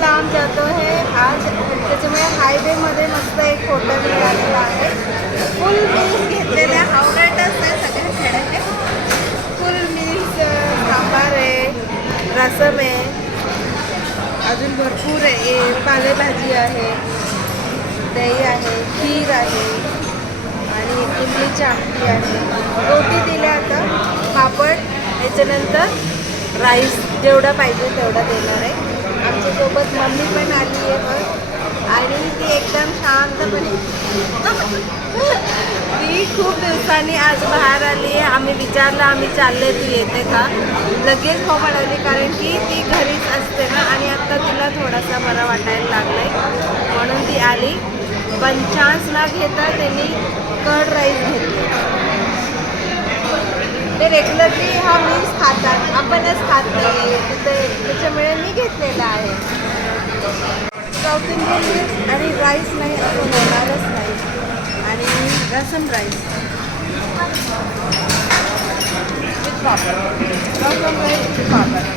लांब जातो है आज, त्याच्यामुळे हायवेमध्ये मस्त एक हॉटेल मिळालेलं आहे. फुल मील्स घेतलेले, हावरायटच आहे सगळ्याकडे. फुल मील्स, सांबार आहे, रसम आहे, अजून भरपूर आहे, पालेभाजी आहे, दही आहे, खीर आहे आणि इडलीची आमटी आहे. रोटी दिल्या आता, पापड, याच्यानंतर राईस जेवढा पाहिजे तेवढा देणार आहे. आमच्यासोबत मम्मी पण आली आहे बघ, आणि ती एकदम शांतपणे ती खूप दिवसांनी आज बाहेर आली आहे. आम्ही विचारलं, आम्ही चालले, तू येते का? लगेच हो म्हणाली, कारण की ती घरीच असते ना, आणि आत्ता तिला थोडासा बरा वाटायला लागला आहे म्हणून ती आली. 50ला घेता त्यांनी कर्ड राईस घेतले. ते रेग्युलरली हा मील्स खातात, आपणच खात नाही तिथे, त्याच्यामुळे मी घेतलेला आहे. साऊथ इंडियन मील्स आणि राईस नाही असं होणारच नाही. आणि rasam rice with papad, rasam rice with papad.